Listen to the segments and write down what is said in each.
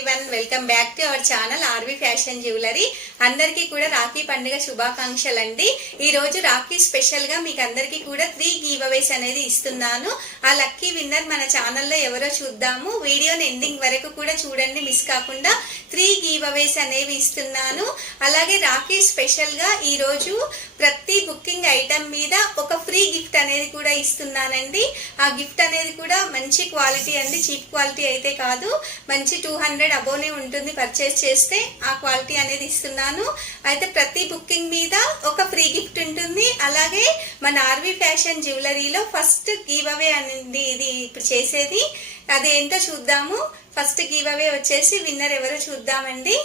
Everyone, welcome back to our channel RV fashion jewellery. అందరికీ కూడా రాఖీ పండుగ శుభాకాంక్షలు అండి. ఈ రోజు రాఖీ స్పెషల్ గా మీకు అందరికీ కూడా 3 గివ్ అవేస్ అనేది ఇస్తున్నాను. ఆ లక్కీ విన్నర్ మన ఛానల్లో ఎవరో చూద్దాము. వీడియోని ఎండింగ్ వరకు కూడా చూడండి, మిస్ కాకుండా. 3 గివ్ అవేస్ అనేవి ఇస్తున్నాను. అలాగే రాఖీ స్పెషల్ గా ఈ రోజు ప్రతి బుకింగ్ ఐటమ్ మీద ఒక ఫ్రీ గిఫ్ట్ అనేది కూడా ఇస్తున్నానండి. ఆ గిఫ్ట్ అనేది కూడా మంచి క్వాలిటీ అండి, చీప్ క్వాలిటీ అయితే కాదు, మంచి 200 అబోనే ఉంటుంది. పర్చేస్ చేస్తే ఆ క్వాలిటీ అనేది ఇస్తున్నాను. అయితే ప్రతి బుకింగ్ మీద ఒక ఫ్రీ గిఫ్ట్ ఉంటుంది. అలాగే మన ఆర్వి ఫ్యాషన్ జ్యువెలరీలో ఫస్ట్ గివ్ అవే అనేది ఇది ఇప్పుడు చేసేది. అదేంటో చూద్దాము. ఫస్ట్ గివ్ అవే వచ్చేసి విన్నర్ ఎవరో చూద్దామండి.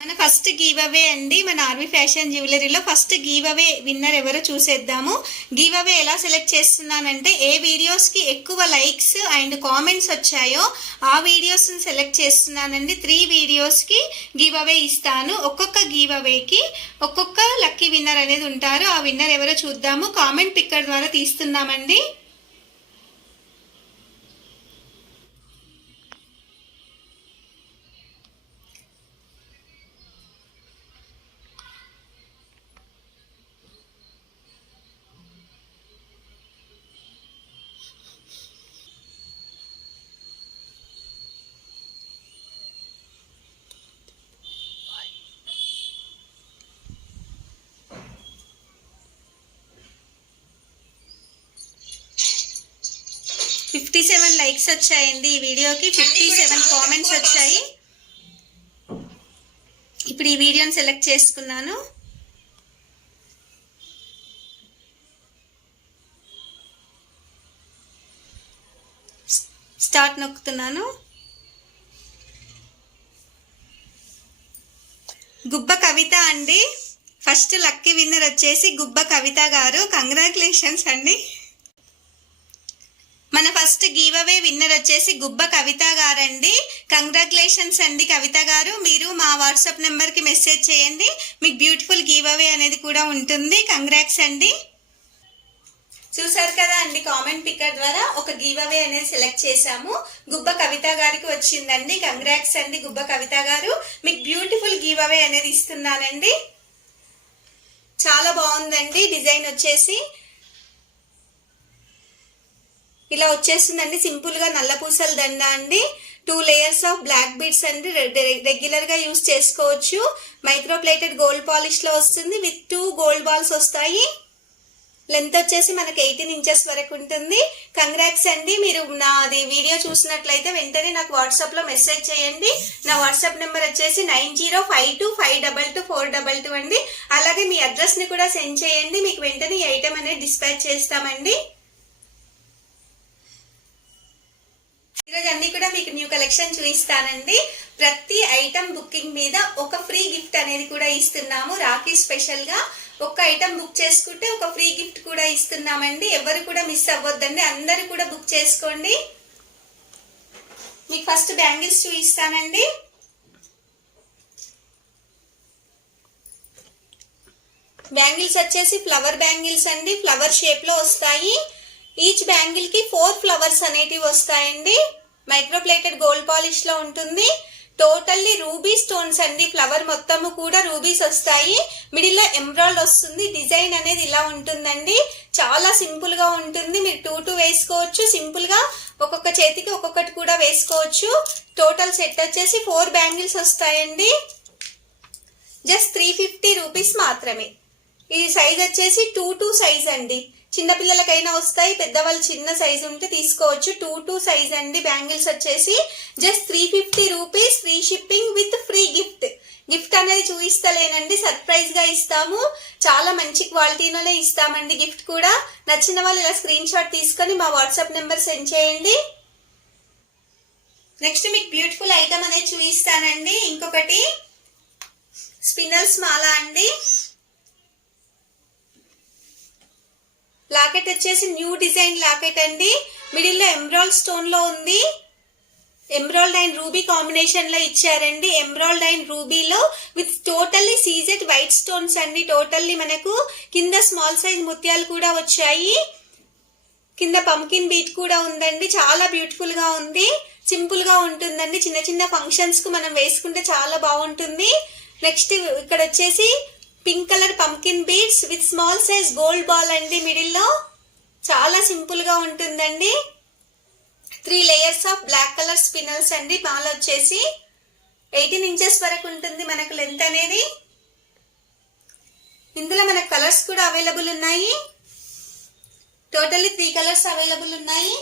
మన ఫస్ట్ గివ్ అవే అండి, మన ఆర్వి ఫ్యాషన్ జ్యువెలరీలో ఫస్ట్ గివ్ అవే విన్నర్ ఎవరో చూసేద్దాము. గివ్ అవే ఎలా సెలెక్ట్ చేస్తున్నానంటే, ఏ వీడియోస్కి ఎక్కువ లైక్స్ అండ్ కామెంట్స్ వచ్చాయో ఆ వీడియోస్ని సెలెక్ట్ చేస్తున్నానండి. 3 వీడియోస్కి గివ్ అవే ఇస్తాను. ఒక్కొక్క గివ్ అవేకి ఒక్కొక్క లక్కీ విన్నర్ అనేది ఉంటారు. ఆ విన్నర్ ఎవరో చూద్దాము. కామెంట్ పిక్కర్ ద్వారా తీస్తున్నామండి. $57 లైక్స్ వచ్చాయండి ఈ వీడియోకి. 57 కామెంట్స్ వచ్చాయి. ఇప్పుడు ఈ వీడియోని సెలెక్ట్ చేసుకున్నాను. స్టార్ట్ నొక్కుతున్నాను. గుబ్బ కవిత అండి, ఫస్ట్ లక్కీ విన్నర్ వచ్చేసి గుబ్బ కవిత గారు. కంగ్రాచులేషన్స్ అండి. మన ఫస్ట్ గివ్ అవే విన్నర్ వచ్చేసి గుబ్బ కవిత గారండి. కంగ్రాచులేషన్స్ అండి కవిత గారు. మీరు మా వాట్సాప్ నెంబర్కి మెసేజ్ చేయండి, మీకు బ్యూటిఫుల్ గివ్ అవే అనేది కూడా ఉంటుంది. కంగ్రాట్స్ అండి. చూసారు కదా అండి, కామెంట్ పిక్కర్ ద్వారా ఒక గివ్ అవే అనేది సెలెక్ట్ చేశాము. గుబ్బ కవిత గారికి వచ్చిందండి. కంగ్రాట్స్ అండి గుబ్బ కవిత గారు. మీకు బ్యూటిఫుల్ గివ్ అవే అనేది ఇస్తున్నానండి. చాలా బాగుందండి. డిజైన్ వచ్చేసి ఇలా వచ్చేస్తుందండి. సింపుల్ గా నల్ల పూసల దండ అండి. 2 లేయర్స్ ఆఫ్ బ్లాక్ బీడ్స్ అండి. రెగ్యులర్ గా యూస్ చేసుకోవచ్చు. మైక్రో ప్లేటెడ్ గోల్డ్ పాలిష్ లో వస్తుంది. విత్ 2 గోల్డ్ బాల్స్ వస్తాయి. లెంత్ వచ్చేసి మనకి 18 ఇంచెస్ వరకు ఉంటుంది. కంగ్రాట్స్ అండి. మీరు నాది వీడియో చూసినట్లయితే వెంటనే నాకు వాట్సాప్ లో మెసేజ్ చేయండి. నా వాట్సాప్ నెంబర్ వచ్చేసి 9052522422 అండి. అలాగే మీ అడ్రస్ ని కూడా సెండ్ చేయండి, మీకు వెంటనే ఈ ఐటమ్ అనేది డిస్పాచ్ చేస్తామండి. ఈరోజు అన్ని కూడా మీకు న్యూ కలెక్షన్ చూపిస్తానండి. ప్రతి ఐటమ్ బుకింగ్ మీద ఒక ఫ్రీ గిఫ్ట్ అనేది కూడా ఇస్తున్నాము. రాఖీ స్పెషల్ గా ఒక ఐటమ్ బుక్ చేసుకుంటే ఒక ఫ్రీ గిఫ్ట్ కూడా ఇస్తున్నామండి. ఎవరు కూడా మిస్ అవ్వద్దండి, అందరు కూడా బుక్ చేసుకోండి. మీకు ఫస్ట్ బ్యాంగిల్స్ చూపిస్తానండి. బ్యాంగిల్స్ వచ్చేసి ఫ్లవర్ బ్యాంగిల్స్ అండి. ఫ్లవర్ షేప్ లో వస్తాయి. ఈచ్ బ్యాంగిల్ కి 4 ఫ్లవర్స్ అనేటివి వస్తాయండి. మైక్రో ప్లేటెడ్ గోల్డ్ పాలిష్ లో ఉంటుంది. టోటల్లీ రూబీ స్టోన్స్ అండి. ఫ్లవర్ మొత్తము కూడా రూబీస్ వస్తాయి. మిడిల్ లో ఎంబ్రాయిడ్ వస్తుంది. డిజైన్ అనేది ఇలా ఉంటుందండి. చాలా సింపుల్ గా ఉంటుంది. మీరు 2 వేసుకోవచ్చు. సింపుల్ గా ఒక్కొక్క చేతికి ఒక్కొక్కటి కూడా వేసుకోవచ్చు. టోటల్ సెట్ వచ్చేసి 4 బ్యాంగిల్స్ వస్తాయండి. జస్ట్ 350 రూపీస్ మాత్రమే. ఇది సైజ్ వచ్చేసి 2 సైజ్ అండి. చిన్న పిల్లలకైనా వస్తాయి, పెద్దవాళ్ళు చిన్న సైజ్ ఉంటే తీసుకోవచ్చు. 2 సైజ్ అండి. బ్యాంగిల్స్ వచ్చేసి just 350 rupees. Free shipping with free gift. Gift అనేది చూపిస్తలేనండి, సర్ప్రైజ్ గా ఇస్తాము. చాలా మంచి క్వాలిటీలోనే ఇస్తామండి గిఫ్ట్ కూడా. నచ్చిన వాళ్ళు ఇలా స్క్రీన్ షాట్ తీసుకొని మా వాట్సాప్ నెంబర్ సెండ్ చేయండి. నెక్స్ట్ మీకు బ్యూటిఫుల్ ఐటమ్ అనేది చూపిస్తానండి. ఇంకొకటి స్పిన్నల్స్ మాల అండి. లాకెట్ వచ్చేసి న్యూ డిజైన్ లాకెట్ అండి. మిడిల్ లో ఎంబ్రాయిడ్ స్టోన్ లో ఉంది. ఎంబ్రాయిడ్ అండ్ రూబీ కాంబినేషన్ లో ఇచ్చారండి. ఎంబ్రాయిడ్ అండ్ రూబీలో with totally CZ white stones అండి. టోటల్లీ మనకు కింద స్మాల్ సైజ్ ముత్యాలు కూడా వచ్చాయి. కింద పంకిన్ బీట్ కూడా ఉందండి, చాలా బ్యూటిఫుల్ గా ఉంది, సింపుల్ గా ఉంటుందండి. చిన్న చిన్న ఫంక్షన్స్ కు మనం వేసుకుంటే చాలా బాగుంటుంది. నెక్స్ట్ ఇక్కడ వచ్చేసి pink colour pumpkin beads with small size gold ball అండి, మిడిల్ లో చాలా సింపుల్ గా ఉంటుందండి. 3 layers of black colour spinels అండి. మాల వచ్చేసి 18 ఇంచెస్ వరకు ఉంటుంది మనకు లెంత్ అనేది. ఇందులో మనకు కలర్స్ కూడా అవైలబుల్ ఉన్నాయి. టోటల్లీ 3 కలర్స్ అవైలబుల్ ఉన్నాయి.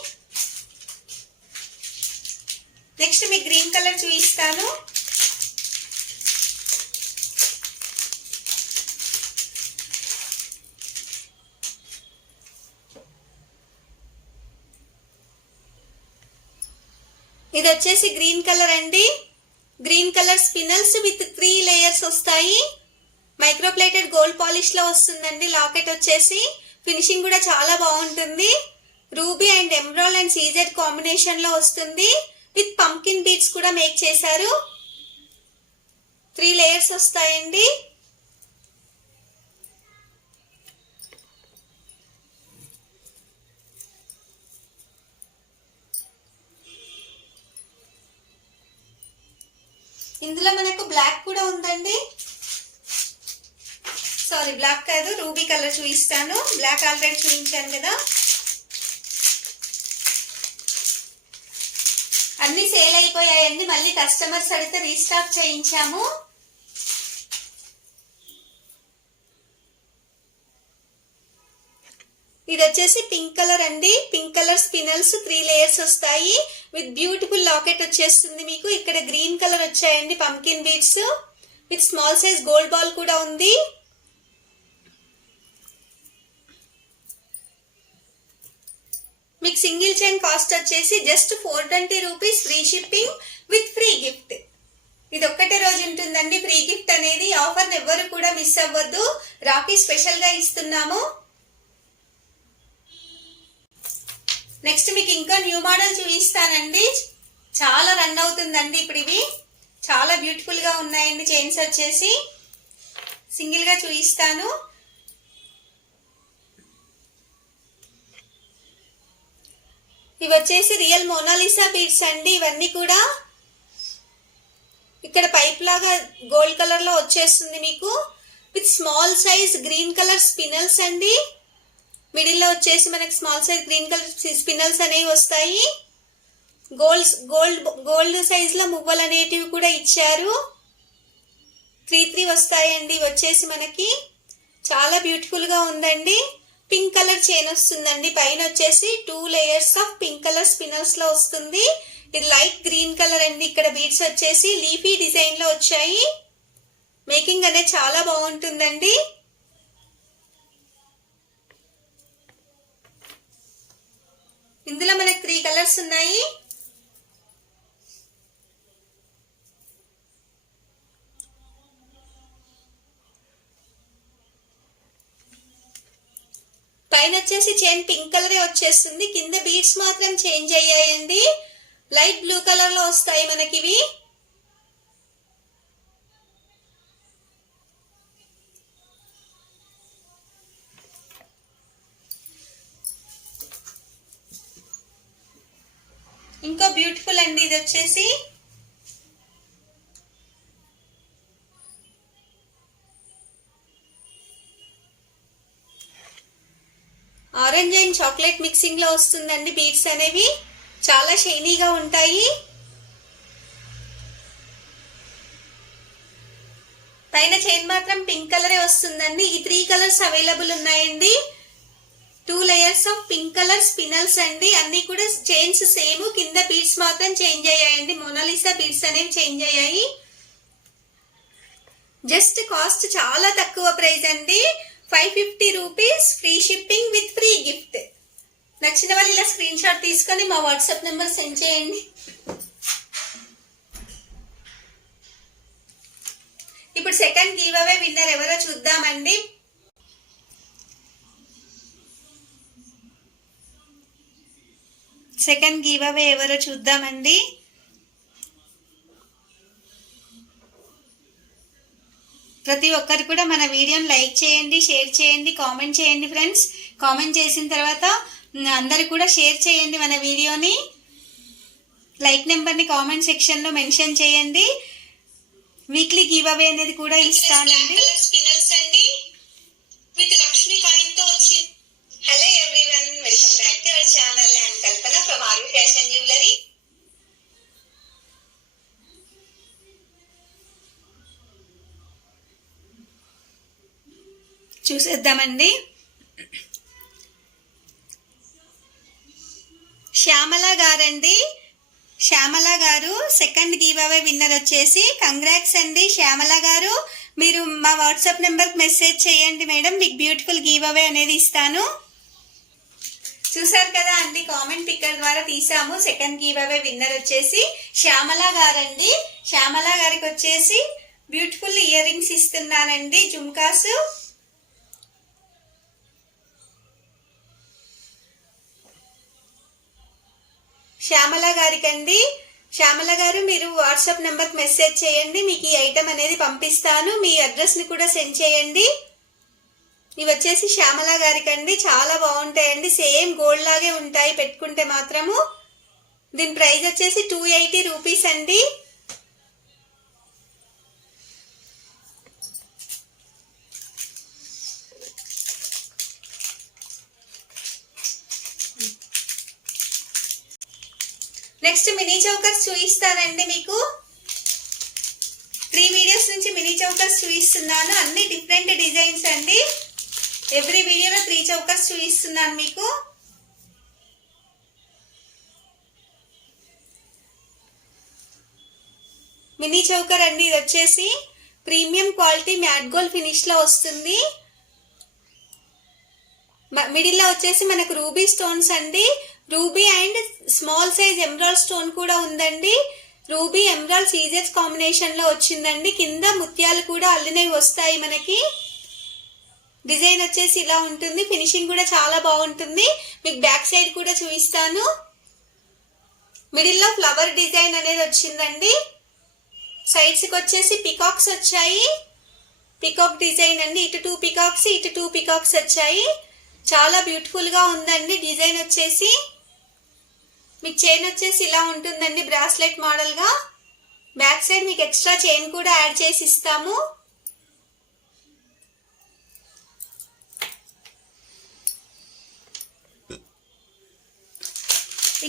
నెక్స్ట్ మీకు గ్రీన్ కలర్ చూపిస్తాను. ఇది వచ్చేసి గ్రీన్ కలర్ అండి. గ్రీన్ కలర్ స్పినల్స్ విత్ 3 లేయర్స్ వస్తాయి. మైక్రోప్లేటెడ్ గోల్డ్ పాలిష్ లో వస్తుందండి. లాకెట్ వచ్చేసి ఫినిషింగ్ కూడా చాలా బాగుంటుంది. Ruby and emerald and CZ combination లో వస్తుంది. విత్ పంకిన్ బీడ్స్ కూడా మేక్ చేశారు. 3 లేయర్స్ వస్తాయండి. ఇందులో మనకు బ్లాక్ కూడా ఉందండి. సారీ, బ్లాక్ కాదు, రూబీ కలర్ చూపిస్తాను. బ్లాక్ ఆల్రెడీ చూపించాను కదా. అన్ని సేల్ అయిపోయాయండి. మళ్ళీ కస్టమర్స్ అడిగితే రీస్టాక్ చేయించాము. ఇది వచ్చేసి పింక్ కలర్ అండి. పింక్ కలర్ స్పినల్స్ 3 లేయర్స్ వస్తాయి. విత్ బ్యూటిఫుల్ లాకెట్ వచ్చేస్తుంది మీకు. ఇక్కడ గ్రీన్ కలర్ వచ్చాయండి pumpkin beads with small size gold ball కూడా ఉంది. మీకు సింగిల్ చైన్ కాస్ట్ వచ్చేసి just 420 rupees, free shipping with free gift. ఇది ఒక్కటే రోజు ఉంటుందండి ఫ్రీ గిఫ్ట్ అనేది. ఆఫర్ ఎవ్వరు కూడా మిస్ అవ్వద్దు. రాఖీ స్పెషల్ గా ఇస్తున్నాము. నెక్స్ట్ మీకు ఇంకా న్యూ మోడల్ చూపిస్తానండి. చాలా రన్ అవుతుందండి ఇప్పుడు. ఇవి చాలా బ్యూటిఫుల్ గా ఉన్నాయండి. చైన్స్ వచ్చేసి సింగిల్ గా చూపిస్తాను. ఇవి వచ్చేసి రియల్ మోనాలిసా బీడ్స్ అండి. ఇవన్నీ కూడా ఇక్కడ పైప్ లాగా గోల్డ్ కలర్ లో వచ్చేస్తుంది మీకు. With small size green colour spinels అండి. మిడిల్ లో వచ్చేసి మనకి స్మాల్ సైజ్ గ్రీన్ కలర్ స్పినల్స్ అనేవి వస్తాయి. గోల్డ్ సైజ్ లో మువ్వలు అనేటివి కూడా ఇచ్చారు. 3 వస్తాయండి. వచ్చేసి మనకి చాలా బ్యూటిఫుల్ గా ఉందండి. పింక్ కలర్ చైన్ వస్తుందండి. పైన వచ్చేసి 2 లేయర్స్ ఆఫ్ పింక్ కలర్ స్పినల్స్ లో వస్తుంది. ఇది లైట్ గ్రీన్ కలర్ అండి. ఇక్కడ బీడ్స్ వచ్చేసి లీఫీ డిజైన్ లో వచ్చాయి. మేకింగ్ అనేది చాలా బాగుంటుందండి. ఇందులో మనకు 3 కలర్స్ ఉన్నాయి. పైన వచ్చేసి చైన్ పింక్ కలరే వచ్చేస్తుంది. కింద బీడ్స్ మాత్రం చేంజ్ అయ్యాయండి. లైట్ బ్లూ కలర్ లో వస్తాయి మనకివి. ఇంకో బ్యూటిఫుల్ అండి. ఇది వచ్చేసి ఆరెంజ్ అండ్ చాక్లెట్ మిక్సింగ్ లో వస్తుందండి. బీడ్స్ అనేవి చాలా షైనీగా ఉంటాయి. పైన చైన్ మాత్రం పింక్ కలరే వస్తుందండి. ఈ 3 కలర్స్ అవైలబుల్ ఉన్నాయండి. 2 layers of pink colour spinels అండి. అన్ని కూడా చైన్స్ సేమ్. కింద బీడ్స్ మాత్రం చేంజ్ అయ్యాయండి. మోనాలిసా బీడ్స్ అనేవి చేంజ్ అయ్యాయి. జస్ట్ కాస్ట్ చాలా తక్కువ ప్రైస్ అండి. 550 rupees, free shipping with free gift. నచ్చిన వాళ్ళు ఇలా స్క్రీన్ షాట్ తీసుకొని మా వాట్సాప్ నెంబర్ సెండ్ చేయండి. ఇప్పుడు సెకండ్ గివ్ అవే విన్నర్ ఎవరో చూద్దామండి. సెకండ్ గివ్ అవే ఎవరో చూద్దామండి. ప్రతి ఒక్కరు కూడా మన వీడియోని లైక్ చేయండి, షేర్ చేయండి, కామెంట్ చేయండి ఫ్రెండ్స్. కామెంట్ చేసిన తర్వాత అందరు కూడా షేర్ చేయండి మన వీడియోని. లైక్ నెంబర్ని కామెంట్ సెక్షన్లో మెన్షన్ చేయండి. వీక్లీ గివ్ అవే అనేది కూడా ఇస్తానండి. విత్ లక్ష్మి కాయిన్ తో వచ్చి. Hello everyone, welcome back to our channel and Kalpana from RV fashion jewellery. చూసేద్దామండి. శ్యామల గారండి, Shyamala garu second giveaway winner వచ్చేసి. కంగ్రాట్స్ అండి శ్యామల గారు. మీరు మా వాట్సాప్ నెంబర్కి మెసేజ్ చేయండి మేడం, మీకు బ్యూటిఫుల్ గివ్ అవే అనేది ఇస్తాను. చూసారు కదా అండి, కామెంట్ పిక్కర్ ద్వారా తీసాము. సెకండ్ గివ్ అవే విన్నర్ వచ్చేసి శ్యామల గారండి. శ్యామల గారికి వచ్చేసి బ్యూటిఫుల్ ఇయర్ రింగ్స్ ఇస్తున్నానండి, జుమ్కాస్. శ్యామల గారికి అండి. శ్యామల గారు మీరు వాట్సాప్ నెంబర్కి మెసేజ్ చేయండి, మీకు ఈ ఐటమ్ అనేది పంపిస్తాను. మీ అడ్రస్ని కూడా సెండ్ చేయండి. ఇవి వచ్చేసి శ్యామల గారికి అండి, చాలా బాగుంటాయండి, సేమ్ గోల్డ్ లాగే ఉంటాయి పెట్టుకుంటే మాత్రము. దీని ప్రైస్ వచ్చేసి 280 రూపీస్ అండి. నెక్స్ట్ మినీ చౌకర్స్ చూపిస్తానండి మీకు. 3 వీడియోస్ నుంచి మినీ చౌకర్స్ చూపిస్తున్నాను, అన్ని డిఫరెంట్ డిజైన్స్ అండి. ఎవ్రీ వీడియోలో 3 చౌకర్స్ చూపిస్తున్నాను మీకు. మినీ చౌకర్ అండి, ఇది వచ్చేసి premium quality matte gold finish లో వస్తుంది. మిడిల్ లో వచ్చేసి మనకు రూబీ స్టోన్స్ అండి, ruby and small size emerald stone కూడా ఉందండి. రూబీ ఎమరాల్డ్ సీజర్స్ కాంబినేషన్ లో వచ్చిందండి. కింద ముత్యాలు కూడా అల్లినవి వస్తాయి మనకి. డిజైన్ వచ్చేసి ఇలా ఉంటుంది, ఫినిషింగ్ కూడా చాలా బాగుంటుంది. మీకు బ్యాక్ సైడ్ కూడా చూపిస్తాను. మిడిల్ లో ఫ్లవర్ డిజైన్ అనేది వచ్చిందండి. సైడ్స్ కి వచ్చేసి పికాక్స్ వచ్చాయి, పికాక్ డిజైన్ అండి. ఇటు 2 పికాక్స్, ఇటు 2 పికాక్స్ వచ్చాయి. చాలా బ్యూటిఫుల్ గా ఉందండి డిజైన్ వచ్చేసి. మీకు చైన్ వచ్చేసి ఇలా ఉంటుందండి, బ్రాస్లెట్ మోడల్ గా. బ్యాక్ సైడ్ మీకు ఎక్స్ట్రా చైన్ కూడా యాడ్ చేసి ఇస్తాము.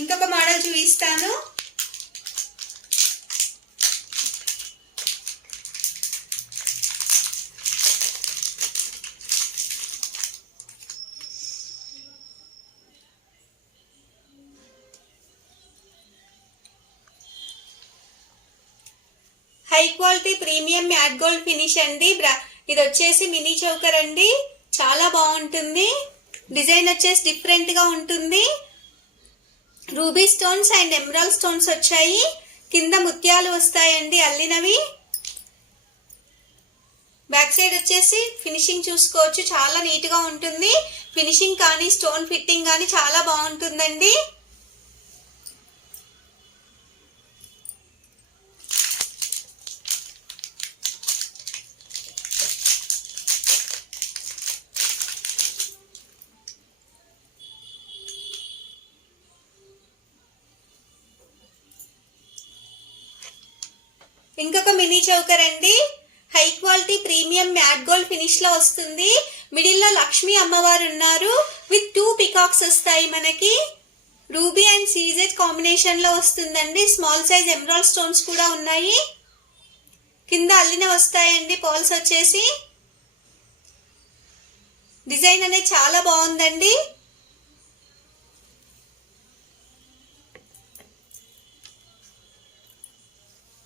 ఇంకొక మోడల్ చూపిస్తాను. High quality premium matte gold finish అండి. ఇది వచ్చేసి మినీ చౌకర్ అండి, చాలా బాగుంటుంది. డిజైన్ వచ్చేసి డిఫరెంట్ గా ఉంటుంది. Ruby stones and emerald stones వచ్చాయి. కింద ముత్యాలు వస్తాయండి అల్లినవి. బ్యాక్ సైడ్ వచ్చేసి ఫినిషింగ్ చూసుకోవచ్చు, చాలా నీట్ గా ఉంటుంది. ఫినిషింగ్ కానీ స్టోన్ ఫిట్టింగ్ కానీ చాలా బాగుంటుందండి. ఇంకొక మినీ చౌకర్ అండి, high quality premium matte gold finish లో వస్తుంది. మిడిల్ లో లక్ష్మీ అమ్మవారు ఉన్నారు, విత్ 2 పికాక్స్ వస్తాయి మనకి. రూబీ అండ్ సీజెడ్ కాంబినేషన్ లో వస్తుందండి. స్మాల్ సైజ్ ఎమరాల్డ్ స్టోన్స్ కూడా ఉన్నాయి. కింద అల్లిన వస్తాయండి పర్ల్స్ వచ్చేసి. డిజైన్ అనేది చాలా బాగుందండి.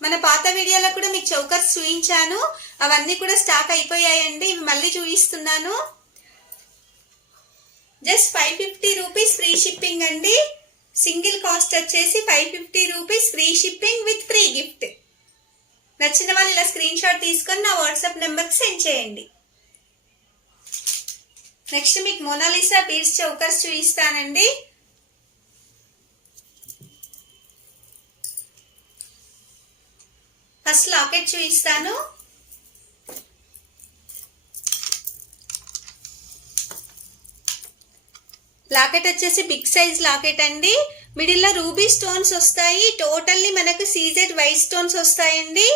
మన పాత వీడియోలో కూడా మీకు చౌకర్స్ చూపించాను, అవన్నీ కూడా స్టాక్ అయిపోయాయండి. ఇవి మళ్ళీ చూపిస్తున్నాను. జస్ట్ 550 రూపీస్ ఫ్రీ షిప్పింగ్ అండి. సింగిల్ కాస్ట్ వచ్చేసి 550 rupees free shipping with free gift. నచ్చిన వాళ్ళు ఇలా స్క్రీన్ షాట్ తీసుకొని నా వాట్సాప్ నెంబర్కి సెండ్ చేయండి. నెక్స్ట్ మీకు మోనాలిసా బీడ్స్ చౌకర్స్ చూపిస్తానండి. ఫస్ట్ లాకెట్ చూపిస్తాను. లాకెట్ వచ్చేసి బిగ్ సైజ్ లాకెట్ అండి. మిడిల్ లో రూబీ స్టోన్స్ వస్తాయి. టోటల్లీ మనకు సీజెడ్ వైట్ స్టోన్స్ వస్తాయండి.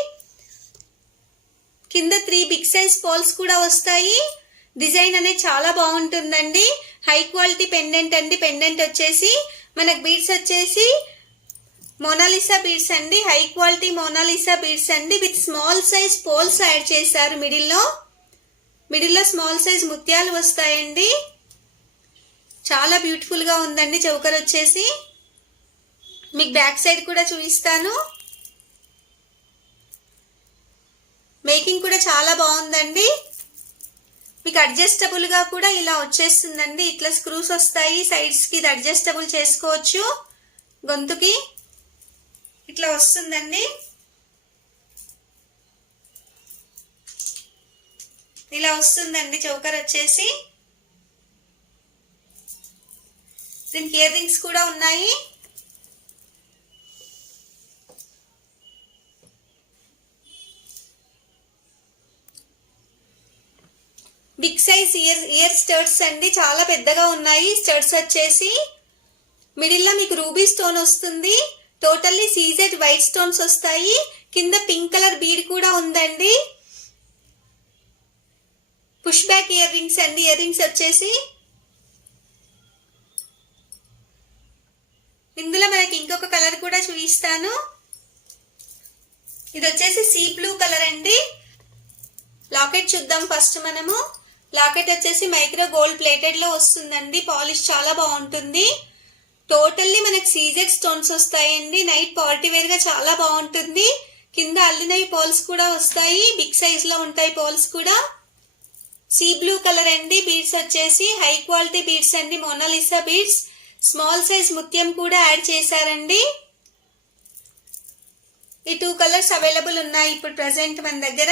కింద 3 బిగ్ సైజ్ పోల్స్ కూడా వస్తాయి. డిజైన్ అనేది చాలా బాగుంటుందండి. హై క్వాలిటీ పెండెంట్ అండి. పెండెంట్ వచ్చేసి మనకు బీడ్స్ వచ్చేసి మోనాలిసా బీడ్స్ అండి. హై క్వాలిటీ మోనాలిసా బీడ్స్ అండి. With small size pearls add చేశారు. మిడిల్లో స్మాల్ సైజ్ ముత్యాలు వస్తాయండి. చాలా బ్యూటిఫుల్ గా ఉందండి చౌకర్ వచ్చేసి. మీకు బ్యాక్ సైడ్ కూడా చూపిస్తాను. మేకింగ్ కూడా చాలా బాగుందండి. మీకు అడ్జస్టబుల్ గా కూడా ఇలా వచ్చేస్తుందండి. ఇట్లా స్క్రూస్ వస్తాయి సైడ్స్ కి, ఇది అడ్జస్టబుల్ చేసుకోవచ్చు. గొంతుకి ఇట్లా వస్తుందండి. ఇలా వస్తుందండి చౌకర్ వచ్చేసి. దీనికి ఇయర్ రింగ్స్ కూడా ఉన్నాయి. బిగ్ సైజ్ ఇయర్ స్టడ్స్ అండి. చాలా పెద్దగా ఉన్నాయి స్టడ్స్ వచ్చేసి. మిడిల్ లో మీకు రూబీ స్టోన్ వస్తుంది. టోటల్లీ సీజెడ్ వైట్ స్టోన్స్ వస్తాయి. కింద పింక్ కలర్ బీడ్ కూడా ఉందండి. పుష్ బ్యాక్ ఇయర్ రింగ్స్ అండి. ఇయర్ రింగ్స్ వచ్చేసి ఇందులో మనకి ఇంకొక కలర్ కూడా చూపిస్తాను. ఇది వచ్చేసి సీ బ్లూ కలర్ అండి. లాకెట్ చూద్దాం ఫస్ట్ మనము. లాకెట్ వచ్చేసి మైక్రో గోల్డ్ ప్లేటెడ్ లో వస్తుందండి. పాలిష్ చాలా బాగుంటుంది. టోటల్లీ మనకి సీజెడ్ స్టోన్స్ వస్తాయండి. నైట్ పార్టీ వేర్ గా చాలా బాగుంటుంది. కింద అల్లినవి పోల్స్ కూడా వస్తాయి. బిగ్ సైజ్ లో ఉంటాయి పోల్స్ కూడా. సీ బ్లూ కలర్ అండి. బీడ్స్ వచ్చేసి హై క్వాలిటీ బీడ్స్ అండి. Mona Lisa beads. స్మాల్ సైజ్ ముత్యం కూడా యాడ్ చేశారండి. ఈ 2 కలర్స్ అవైలబుల్ ఉన్నాయి ఇప్పుడు ప్రెసెంట్ మన దగ్గర.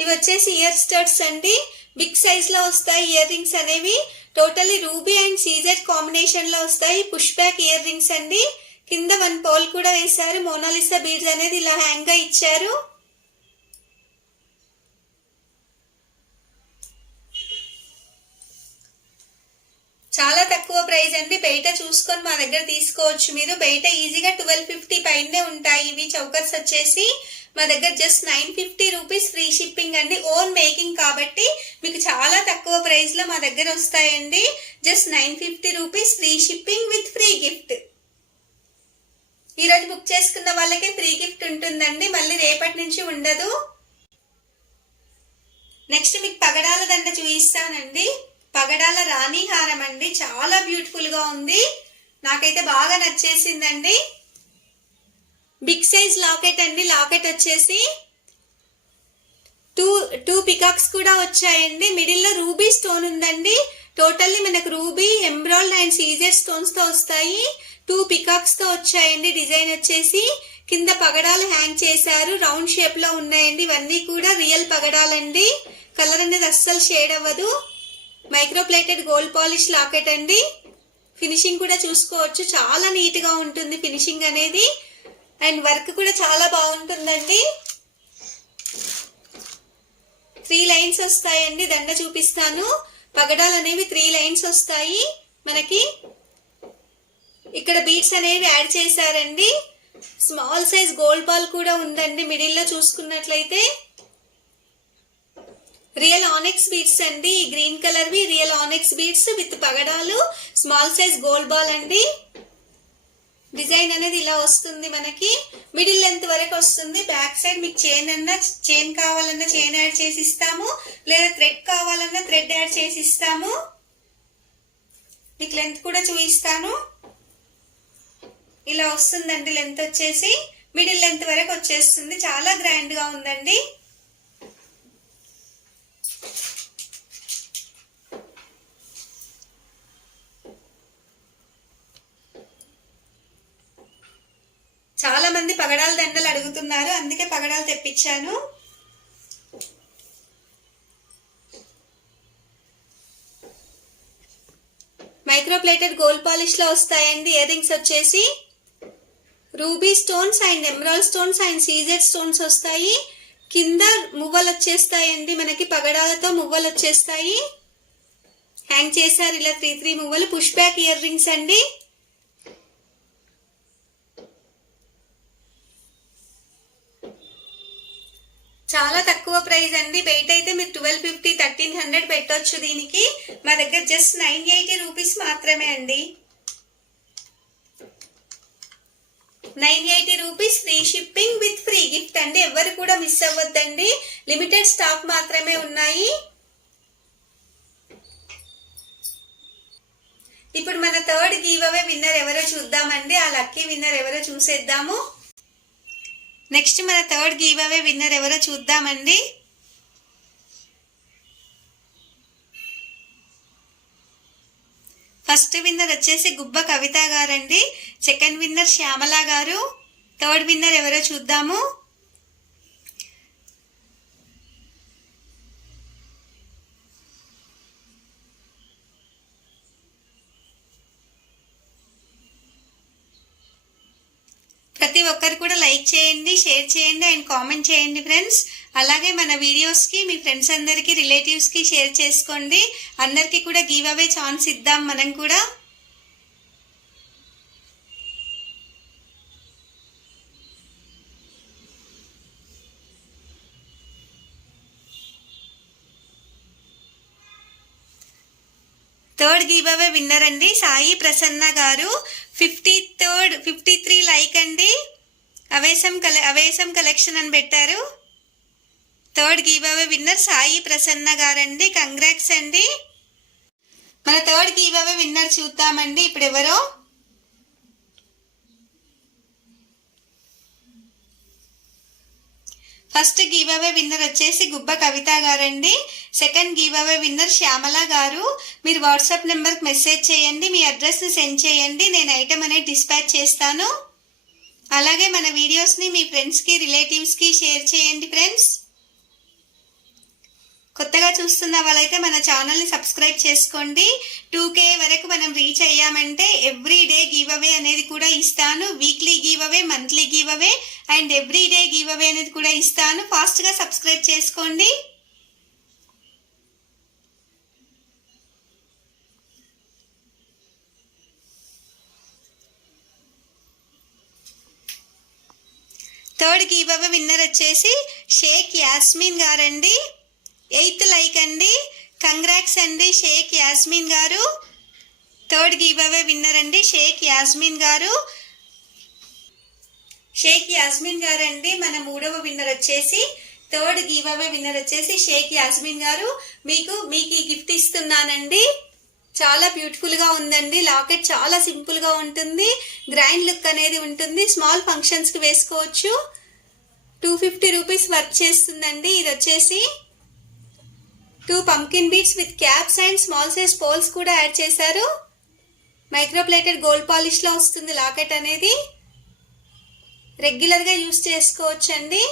ఇవి వచ్చేసి ఇయర్ స్టడ్స్ అండి. బిగ్ సైజ్ లో వస్తాయి ఇయర్ రింగ్స్ అనేవి. Totally ruby and CZ combination లో వస్తాయి. పుష్ బ్యాక్ ఇయర్ రింగ్స్ అండి. కింద 1 పోల్ కూడా వేశారు. మోనాలిసా బీడ్స్ అనేది ఇలా హ్యాంగ్ గా ఇచ్చారు. చాలా తక్కువ ప్రైస్ అండి. బయట చూసుకొని మా దగ్గర తీసుకోవచ్చు మీరు. బయట ఈజీగా 1250 పైనే ఉంటాయి ఇవి చౌకర్స్ వచ్చేసి. మా దగ్గర జస్ట్ 950 రూపీస్ ఫ్రీ షిప్పింగ్ అండి. ఓన్ మేకింగ్ కాబట్టి మీకు చాలా తక్కువ ప్రైస్ లో మా దగ్గర వస్తాయండి. Just 950 rupees free shipping with free gift. ఈరోజు బుక్ చేసుకున్న వాళ్ళకే ఫ్రీ గిఫ్ట్ ఉంటుందండి. మళ్ళీ రేపటి నుంచి ఉండదు. నెక్స్ట్ మీకు పగడాల దండ చూపిస్తానండి. పగడాల రాణి హారం అండి. చాలా బ్యూటిఫుల్ గా ఉంది. నాకైతే బాగా నచ్చేసిందండి. బిగ్ సైజ్ లాకెట్ అండి. లాకెట్ వచ్చేసి 2 పికాక్స్ కూడా వచ్చాయండి. మిడిల్ లో రూబీ స్టోన్ ఉందండి. టోటల్లీ మనకు రూబీ, ఎంబ్రాయిడ్ అండ్ సీజెడ్ స్టోన్స్ తో వస్తాయి. 2 పికాక్స్ తో వచ్చాయండి. డిజైన్ వచ్చేసి కింద పగడాలు హ్యాంగ్ చేశారు. రౌండ్ షేప్ లో ఉన్నాయండి. ఇవన్నీ కూడా రియల్ పగడాలండి. కలర్ అనేది అస్సలు షేడ్ అవ్వదు. Micro plated gold polish locket అండి. ఫినిషింగ్ కూడా చూసుకోవచ్చు. చాలా నీట్ గా ఉంటుంది ఫినిషింగ్ అనేది. అండ్ వర్క్ కూడా చాలా బాగుంటుందండి. 3 లైన్స్ వస్తాయండి. దండ చూపిస్తాను. పగడాలు అనేవి 3 లైన్స్ వస్తాయి మనకి. ఇక్కడ బీడ్స్ అనేవి యాడ్ చేశారండి. స్మాల్ సైజ్ గోల్డ్ బాల్ కూడా ఉందండి. మిడిల్ లో చూసుకున్నట్లయితే రియల్ ఆనెక్స్ బీడ్స్ అండి. ఈ గ్రీన్ కలర్ వి రియల్ ఆనెక్స్ బీడ్స్ విత్ పగడాలు. స్మాల్ సైజ్ గోల్డ్ బాల్ అండి. డిజైన్ అనేది ఇలా వస్తుంది మనకి. మిడిల్ లెంత్ వరకు వస్తుంది. బ్యాక్ సైడ్ మీకు చైన్ కావాలన్నా చైన్ యాడ్ చేసి ఇస్తాము. లేదా థ్రెడ్ కావాలన్నా థ్రెడ్ యాడ్ చేసి ఇస్తాము. మీకు లెంత్ కూడా చూపిస్తాను. ఇలా వస్తుందండి లెంత్ వచ్చేసి. మిడిల్ లెంత్ వరకు వచ్చేస్తుంది. చాలా గ్రాండ్ గా ఉందండి. చాలా మంది పగడాల దండలు అడుగుతున్నారు. అందుకే పగడాలు తెప్పించాను. మైక్రో ప్లేటెడ్ గోల్డ్ పాలిష్ లో వస్తాయండి. ఇయర్ రింగ్స్ వచ్చేసి ruby stones and emerald stones and CZ stones వస్తాయి. కింద మువ్వలు వచ్చేస్తాయండి, మనకి పగడాలతో మువ్వలు వచ్చేస్తాయి. హ్యాంగ్ చేశారు ఇలా 3 మువ్వలు. పుష్ బ్యాక్ ఇయర్ రింగ్స్ అండి. చాలా తక్కువ ప్రైస్ అండి. వెయిట్ అయితే మీరు 1250 1300 పెట్టొచ్చు. దీనికి మా దగ్గర జస్ట్ 980 రూపీస్ మాత్రమే అండి. 980 rupees, free shipping with free gift అండి. ఎవరు కూడా మిస్ అవ్వద్దండి, లిమిటెడ్ స్టాక్ మాత్రమే ఉన్నాయి. ఇప్పుడు మన థర్డ్ గివ్ అవే విన్నర్ ఎవరో చూద్దామండి. ఆ లక్కీ విన్నర్ ఎవరో చూసేద్దాము. నెక్స్ట్ మన థర్డ్ గివ్ అవే విన్నర్ ఎవరో చూద్దామండి. ఫస్ట్ విన్నర్ వచ్చేసి గుబ్బ కవిత గారండి. సెకండ్ విన్నర్ శ్యామల గారు. థర్డ్ విన్నర్ ఎవరో చూద్దాము. ప్రతి ఒక్కరు కూడా లైక్ చేయండి, షేర్ చేయండి అండ్ కామెంట్ చేయండి ఫ్రెండ్స్. అలాగే మన వీడియోస్కి మీ ఫ్రెండ్స్ అందరికీ, రిలేటివ్స్కి షేర్ చేసుకోండి. అందరికీ కూడా గివ్ అవే ఛాన్స్ ఇద్దాం మనం కూడా. థర్డ్ గివ్ అవే విన్నర్ అండి సాయి ప్రసన్న గారు. 53 లైక్ అండి. అవేశం కలెక్షన్ అని పెట్టారు. Third give away winner Sai Prasanna గారండి. కంగ్రాట్స్ అండి. మన థర్డ్ గివ్ అవే విన్నర్ చూద్దామండి ఇప్పుడు ఎవరో. ఫస్ట్ గివ్ అవే విన్నర్ వచ్చేసి గుబ్బ కవిత గారండి. Second giveaway winner Shyamala గారు. మీరు వాట్సాప్ నెంబర్కి మెసేజ్ చేయండి, మీ అడ్రస్ని సెండ్ చేయండి, నేను ఐటమ్ అనేది డిస్పాచ్ చేస్తాను. అలాగే మన వీడియోస్ని మీ ఫ్రెండ్స్కి, రిలేటివ్స్కి షేర్ చేయండి ఫ్రెండ్స్. కొత్తగా చూస్తున్న వాళ్ళైతే మన ఛానల్ని సబ్స్క్రైబ్ చేసుకోండి. 2K వరకు మనం రీచ్ అయ్యామంటే ఎవ్రీ డే గివ్ అవే అనేది కూడా ఇస్తాను. Weekly giveaway, monthly giveaway and every day giveaway అనేది కూడా ఇస్తాను. ఫాస్ట్గా సబ్స్క్రైబ్ చేసుకోండి. థర్డ్ గివ్ అవే విన్నర్ వచ్చేసి షేక్ యాస్మిన్ గారండి. 8th లైక్ అండి. కంగ్రాట్స్ అండి షేక్ యాస్మిన్ గారు. థర్డ్ గివ్ అవే విన్నర్ అండి షేక్ యాస్మిన్ గారు. షేక్ యాస్మిన్ గారు అండి మన మూడవ విన్నర్ వచ్చేసి. థర్డ్ గివ్ అవే విన్నర్ వచ్చేసి షేక్ యాస్మిన్ గారు. మీకు ఈ గిఫ్ట్ ఇస్తున్నానండి. చాలా బ్యూటిఫుల్ గా ఉందండి. లాకెట్ చాలా సింపుల్ గా ఉంటుంది, గ్రాండ్ లుక్ అనేది ఉంటుంది. స్మాల్ ఫంక్షన్స్ కి వేసుకోవచ్చు. 250 రూపీస్ వర్క్ చేస్తుందండి. ఇది వచ్చేసి 2 pumpkin beads with caps and small size pearls కూడా యాడ్ చేశారు. మైక్రోప్లేటెడ్ గోల్డ్ పాలిష్ లో వస్తుంది లాకెట్ అనేది. రెగ్యులర్ గా యూస్ చేసుకోవచ్చు అండి.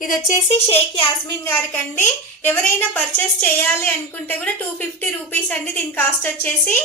ఇది వచ్చేసి షేక్ యాస్మిన్ గారికి అండి. ఎవరైనా పర్చేస్ చేయాలి అనుకుంటే కూడా 250 రూపీస్ అండి దీని కాస్ట్ వచ్చేసి.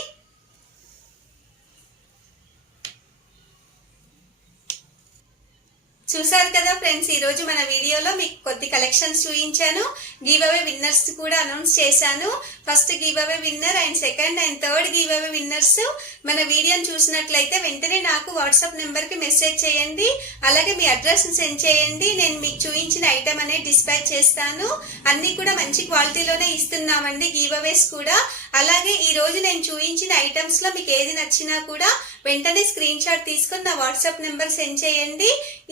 చూసారు కదా ఫ్రెండ్స్, ఈ రోజు మన వీడియోలో మీకు కొద్ది కలెక్షన్స్ చూపించాను. గివ్ అవే విన్నర్స్ కూడా అనౌన్స్ చేశాను. First giveaway winner and second and third give away winners మన వీడియోని చూసినట్లయితే వెంటనే నాకు వాట్సాప్ నెంబర్కి మెసేజ్ చేయండి. అలాగే మీ అడ్రస్ని సెండ్ చేయండి. నేను మీకు చూపించిన ఐటమ్ అనేది డిస్పాచ్ చేస్తాను. అన్నీ కూడా మంచి క్వాలిటీలోనే ఇస్తున్నామండి గివ్ అవేస్ కూడా. అలాగే ఈ రోజు నేను చూపించిన ఐటమ్స్ లో మీకు ఏది నచ్చినా కూడా వెంటనే స్క్రీన్ షాట్ తీసుకొని నా వాట్సాప్ నెంబర్ సెండ్ చేయండి.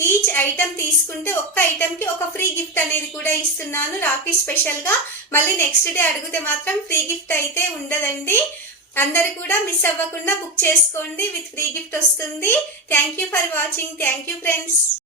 ఈచ్ ఐటమ్ తీసుకుంటే ఒక్క ఐటమ్ కి ఒక ఫ్రీ గిఫ్ట్ అనేది కూడా ఇస్తున్నాను రాఖీ స్పెషల్ గా. మళ్ళీ నెక్స్ట్ డే అడిగితే మాత్రం ఫ్రీ గిఫ్ట్ అయితే ఉండదండి. అందరు కూడా మిస్ అవ్వకుండా బుక్ చేసుకోండి, విత్ ఫ్రీ గిఫ్ట్ వస్తుంది. Thank you for watching. Thank you friends.